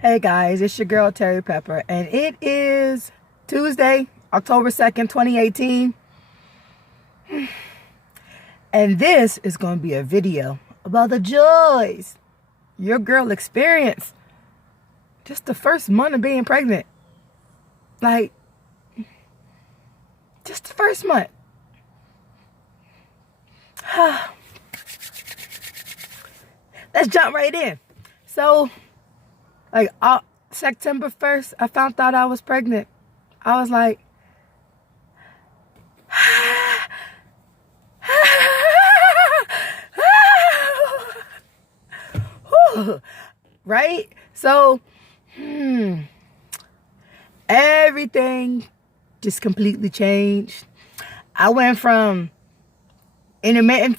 Hey guys, it's your girl Terry Pepper, and it is Tuesday, October 2nd, 2018. And this is going to be a video about the joys your girl experienced just the first month of being pregnant. Like, just the first month. Let's jump right in. So, September 1st, I found out I was pregnant. I was like, right? So, everything just completely changed. I went from intermittent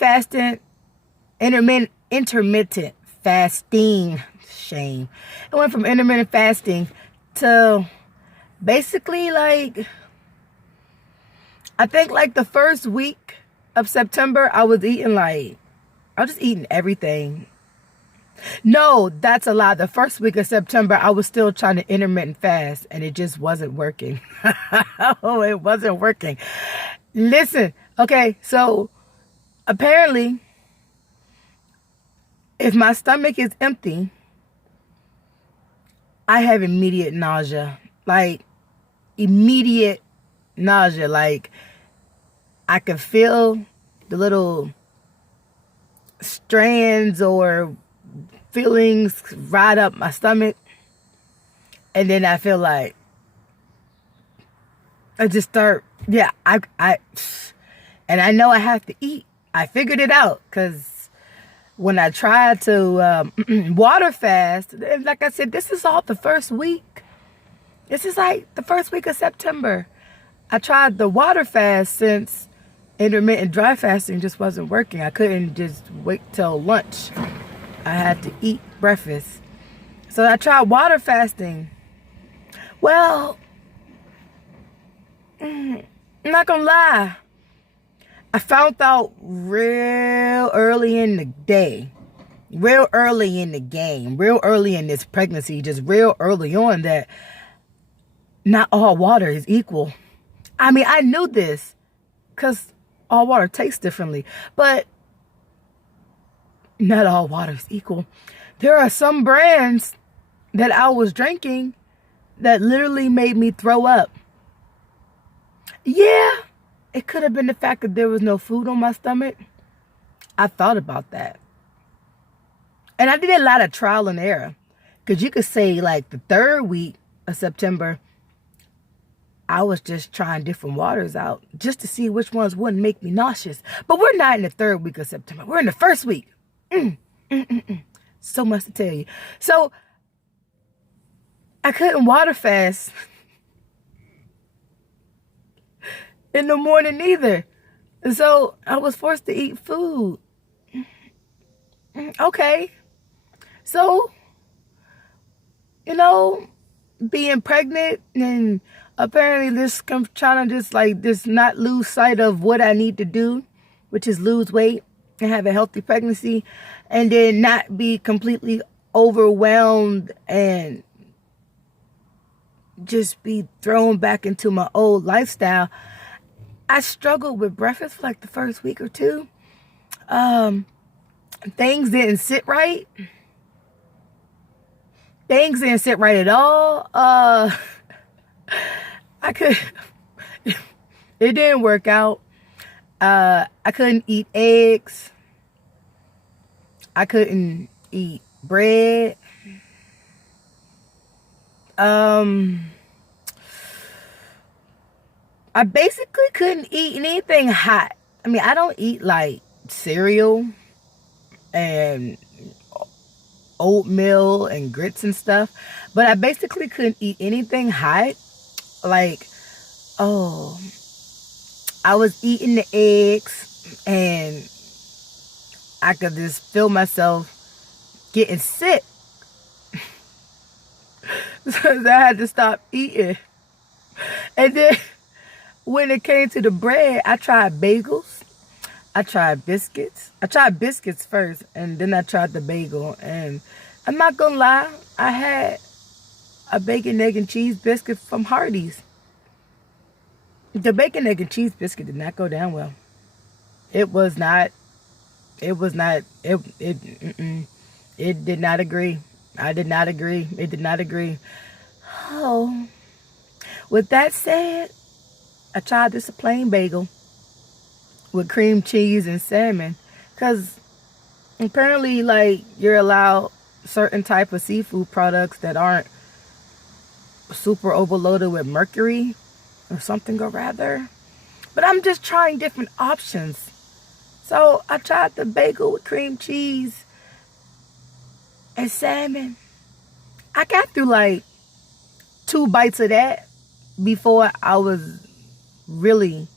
fasting, shame. I went from intermittent fasting to basically I think the first week of September, I was just eating everything. No, that's a lie. The first week of September, I was still trying to intermittent fast, and it just wasn't working. Oh, it wasn't working. Listen, okay, so apparently, if my stomach is empty, I have immediate nausea. Immediate nausea. I can feel the little strands or feelings ride up my stomach, and then I feel like I just start, and I know I have to eat. I figured it out, because when I tried to water fast, and like I said, this is all the first week. This is like the first week of September. I tried the water fast since intermittent dry fasting just wasn't working. I couldn't just wait till lunch. I had to eat breakfast. So I tried water fasting. Well, I'm not gonna lie. I found out real early in the day, real early in the game, real early in this pregnancy, just real early on, that not all water is equal. I mean, I knew this because all water tastes differently, but not all water is equal. There are some brands that I was drinking that literally made me throw up. Yeah, it could have been the fact that there was no food on my stomach. I thought about that. And I did a lot of trial and error. Because you could say the third week of September, I was just trying different waters out just to see which ones wouldn't make me nauseous. But we're not in the third week of September. We're in the first week. So much to tell you. So I couldn't water fast in the morning either. And so I was forced to eat food. Okay. So, being pregnant, and apparently I'm trying to just not lose sight of what I need to do, which is lose weight and have a healthy pregnancy, and then not be completely overwhelmed and just be thrown back into my old lifestyle. I struggled with breakfast for the first week or two. Things didn't sit right. Things didn't sit right at all. It didn't work out. I couldn't eat eggs. I couldn't eat bread. I basically couldn't eat anything hot. I mean, I don't eat cereal and oatmeal and grits and stuff, but I basically couldn't eat anything hot. I was eating the eggs, and I could just feel myself getting sick. So I had to stop eating. And then when it came to the bread, I tried bagels. I tried biscuits. I tried biscuits first, and then I tried the bagel. And I'm not gonna lie, I had a bacon, egg, and cheese biscuit from Hardee's. The bacon, egg, and cheese biscuit did not go down well. It was not. It was not. It did not agree. I did not agree. It did not agree. Oh, with that said, I tried this plain bagel with cream cheese and salmon, because apparently, like, you're allowed certain type of seafood products that aren't super overloaded with mercury or something, or rather. But I'm just trying different options. So I tried the bagel with cream cheese and salmon. I got through like 2 bites of that before I was really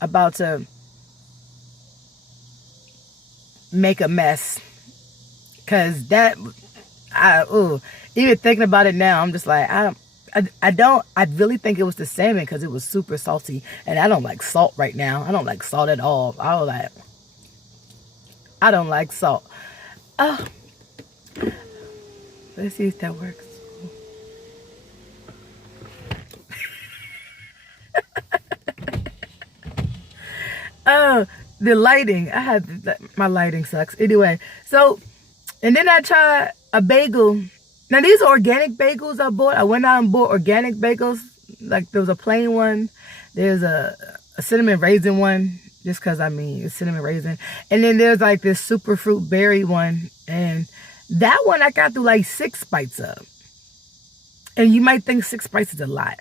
about to make a mess. Cause even thinking about it now, I'm just like, I really think it was the salmon, because it was super salty, and I don't like salt right now. I don't like salt at all. I don't like salt. Oh, let's see if that works. Oh, the lighting. My lighting sucks. Anyway, so, and then I tried a bagel. Now, these are organic bagels I bought. I went out and bought organic bagels. Like, there was a plain one. There's a cinnamon raisin one, just because, I mean, it's cinnamon raisin. And then there's like this super fruit berry one. And that one I got through like 6 bites of. And you might think 6 bites is a lot,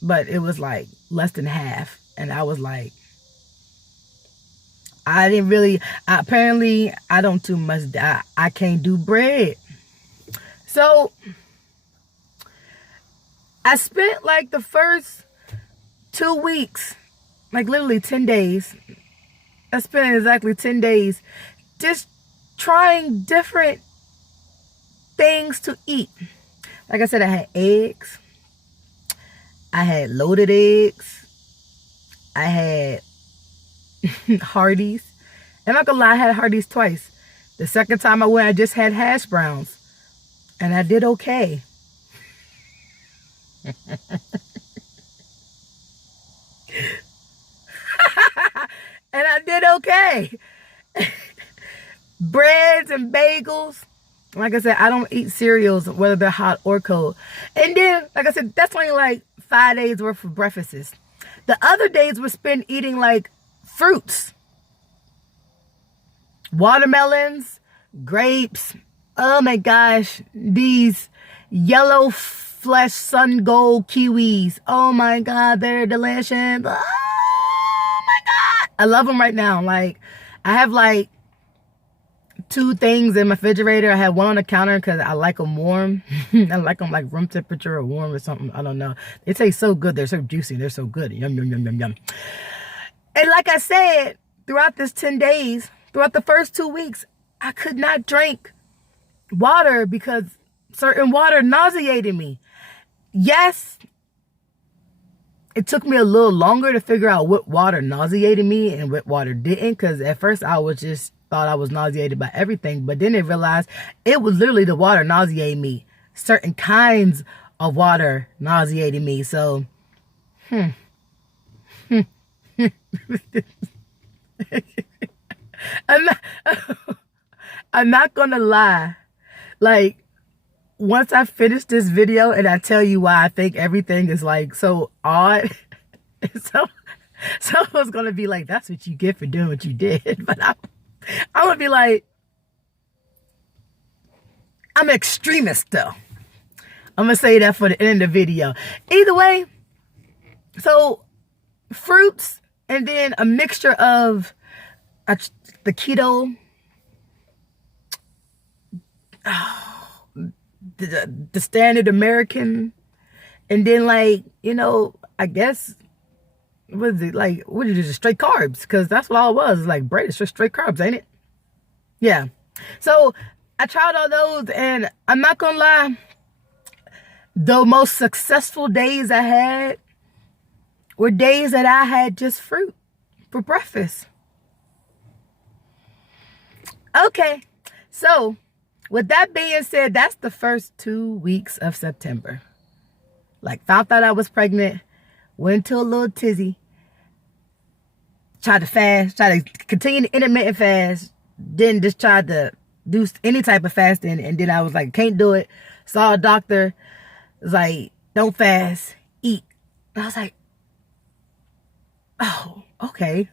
but it was like less than half. And I was like, apparently I don't do much. I can't do bread. So I spent like the first 2 weeks, like literally 10 days. I spent exactly 10 days just trying different things to eat. Like I said, I had eggs. I had loaded eggs. I had Hardee's. I'm not gonna lie, I had Hardee's twice. The second time I went, I just had hash browns. And I did okay. And I did okay. Breads and bagels. Like I said, I don't eat cereals, whether they're hot or cold. And then, like I said, that's only like 5 days worth of breakfasts. The other days were spent eating like fruits. Watermelons, grapes. Oh my gosh, these yellow flesh sun gold kiwis. Oh my God, they're delicious. Oh my God. I love them right now. Like, I have like 2 things in my refrigerator. I have one on the counter because I like them warm. I like them like room temperature or warm or something. I don't know. They taste so good. They're so juicy. They're so good. Yum, yum, yum, yum, yum. And like I said, throughout this 10 days, throughout the first 2 weeks, I could not drink water because certain water nauseated me. Yes, it took me a little longer to figure out what water nauseated me and what water didn't, because at first I was just thought I was nauseated by everything, but then I realized it was literally the water nauseating me. Certain kinds of water nauseated me. So, I'm not gonna lie. Like, once I finish this video and I tell you why I think everything is like so odd, so someone's gonna be like, that's what you get for doing what you did. But I'm gonna be like, I'm an extremist though. I'm gonna say that for the end of the video. Either way, so fruits and then a mixture of the keto, the standard American, and then, like, you know, I guess, what is it, like, what is it, just straight carbs? Because that's what all it was. It's like bread, it's just straight carbs, ain't it? Yeah. So I tried all those, and I'm not gonna lie, the most successful days I had were days that I had just fruit for breakfast. Okay, so with that being said, that's the first 2 weeks of September. Like, found out I was pregnant, went to a little tizzy, tried to fast, tried to continue the intermittent fast, then just tried to do any type of fasting, and then I was like, can't do it. Saw a doctor, was like, don't fast, eat. And I was like, oh, okay.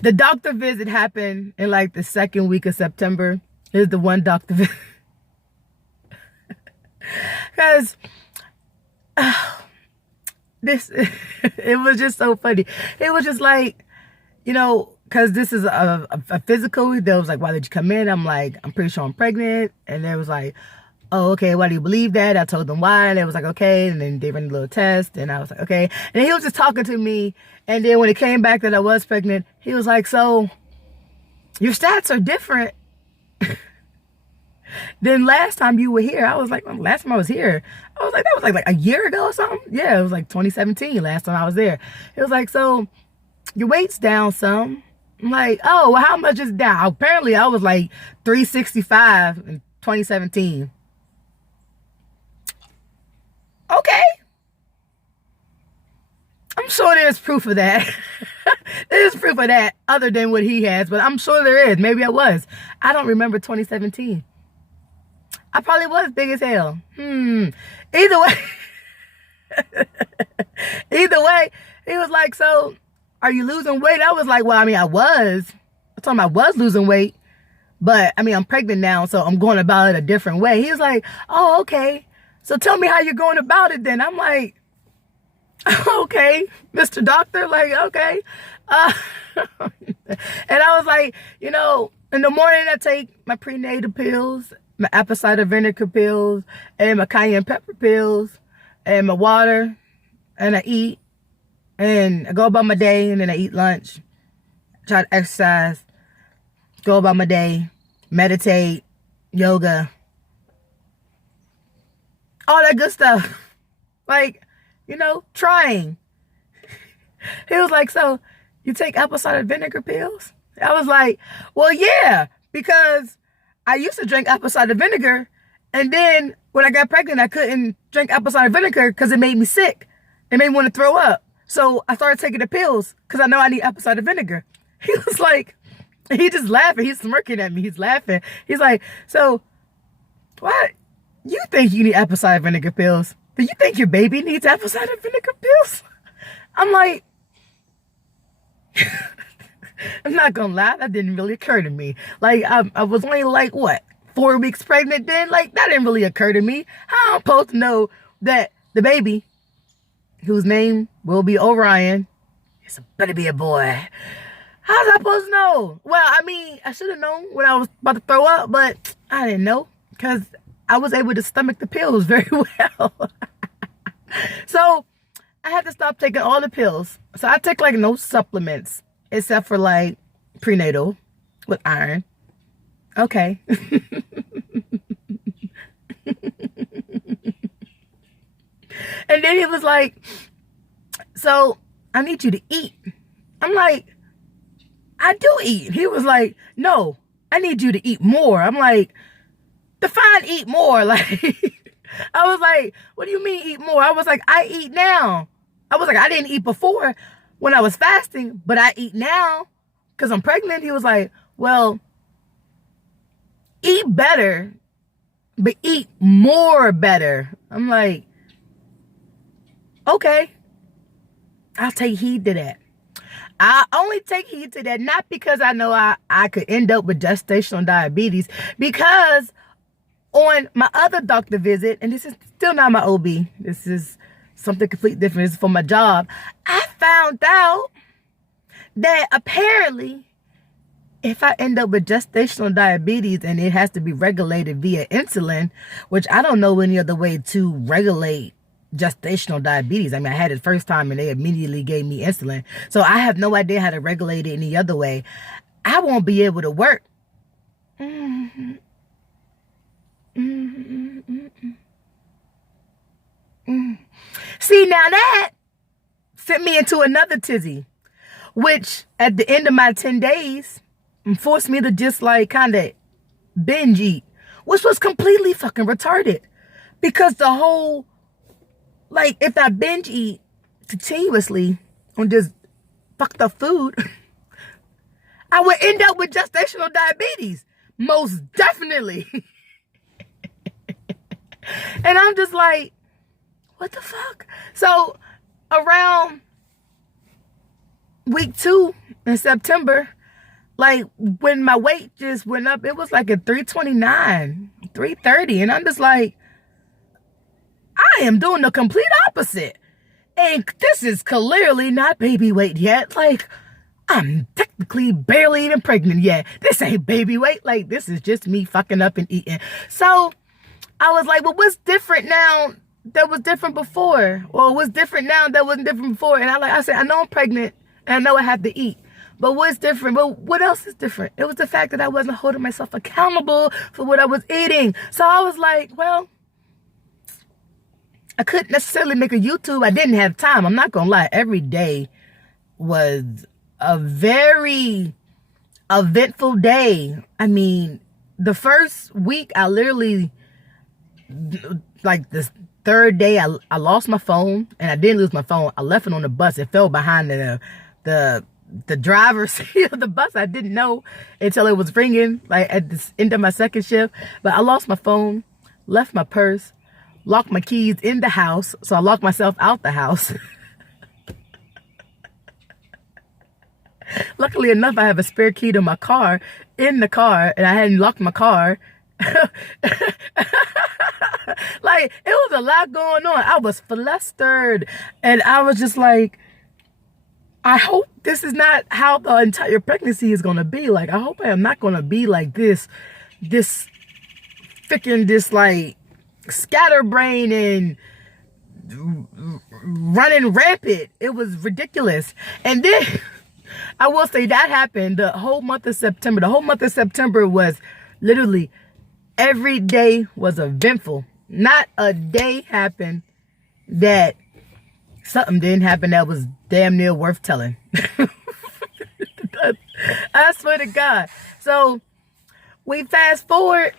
The doctor visit happened in like the second week of September. It was the one doctor visit. Because it was just so funny. It was just like, because this is a physical. They was like, why did you come in? I'm like, I'm pretty sure I'm pregnant. And they was like, oh, okay, why do you believe that? I told them why, and they was like, okay. And then they ran a little test, and I was like, okay. And he was just talking to me, and then when it came back that I was pregnant, he was like, so your stats are different than last time you were here. I was like, well, last time I was here, I was like, that was like a year ago or something. Yeah, it was like 2017 last time I was there. It was like, so your weight's down some. I'm like, oh, well, how much is it down? Apparently I was like 365 in 2017. Okay. I'm sure there's proof of that. There's proof of that other than what he has, but I'm sure there is. Maybe I was. I don't remember 2017. I probably was big as hell. Either way. Either way, he was like, so are you losing weight? I was like, well, I mean, I told him I was losing weight, but I mean, I'm pregnant now, so I'm going about it a different way. He was like, oh, okay. So tell me how you're going about it then. I'm like, okay, Mr. Doctor, like, okay. And I was like, in the morning I take my prenatal pills, my apple cider vinegar pills, and my cayenne pepper pills, and my water, and I eat, and I go about my day, and then I eat lunch, try to exercise, go about my day, meditate, yoga, all that good stuff. Like, trying. He was like, so you take apple cider vinegar pills? I was like, well, yeah, because I used to drink apple cider vinegar, and then when I got pregnant, I couldn't drink apple cider vinegar because it made me sick. It made me want to throw up. So I started taking the pills because I know I need apple cider vinegar. He was like, he just laughing. He's smirking at me. He's laughing. He's like, so what? You think you need apple cider vinegar pills? Do you think your baby needs apple cider vinegar pills? I'm like, I'm not gonna lie, that didn't really occur to me. Like, I was only like, what, 4 weeks pregnant then? Like, that didn't really occur to me. How am I supposed to know that the baby, whose name will be Orion, better be a boy. How was I supposed to know? Well, I mean, I should have known when I was about to throw up, but I didn't know because I was able to stomach the pills very well. So I had to stop taking all the pills. So I take like no supplements except for like prenatal with iron. Okay. And then he was like, so I need you to eat. I'm like, I do eat. He was like, no, I need you to eat more. I'm like, define eat more. Like, I was like, what do you mean eat more? I was like, I eat now. I was like, I didn't eat before when I was fasting, but I eat now because I'm pregnant. He was like, well, eat better, but eat more better. I'm like, okay, I'll take heed to that. I only take heed to that, not because I know I could end up with gestational diabetes, because on my other doctor visit, and this is still not my OB, this is something completely different, this is for my job, I found out that apparently if I end up with gestational diabetes and it has to be regulated via insulin, which I don't know any other way to regulate gestational diabetes. I mean, I had it first time and they immediately gave me insulin. So I have no idea how to regulate it any other way. I won't be able to work. See, now that sent me into another tizzy, which at the end of my 10 days forced me to just like kind of binge eat, which was completely fucking retarded. Because the whole, like, if I binge eat continuously on just fucked up food, I would end up with gestational diabetes. Most definitely. And I'm just like, what the fuck? So around week 2 in September, like when my weight just went up, it was like at 329, 330. And I'm just like, I am doing the complete opposite. And this is clearly not baby weight yet. Like, I'm technically barely even pregnant yet. This ain't baby weight. Like, this is just me fucking up and eating. So I was like, well, what's different now that was different before? Or what's different now that wasn't different before? And I said, I know I'm pregnant and I know I have to eat. But what's different? But what else is different? It was the fact that I wasn't holding myself accountable for what I was eating. So I was like, well, I couldn't necessarily make a YouTube. I didn't have time. I'm not going to lie. Every day was a very eventful day. I mean, the first week, I literally, like the third day, I lost my phone. And I didn't lose my phone. I left it on the bus. It fell behind the driver's seat of the bus. I didn't know until it was ringing, like at the end of my second shift. But I lost my phone, left my purse, locked my keys in the house. So I locked myself out the house. Luckily enough, I have a spare key to my car in the car, and I hadn't locked my car. Like, it was a lot going on. I was flustered, and I was just like, I hope this is not how the entire pregnancy is going to be. Like, I hope I am not going to be like this freaking, this like scatterbrain and running rampant. It was ridiculous. And then I will say that happened the whole month of September. The whole month of September was literally every day was eventful. Not a day happened that something didn't happen that was damn near worth telling. I swear to God. So we fast forward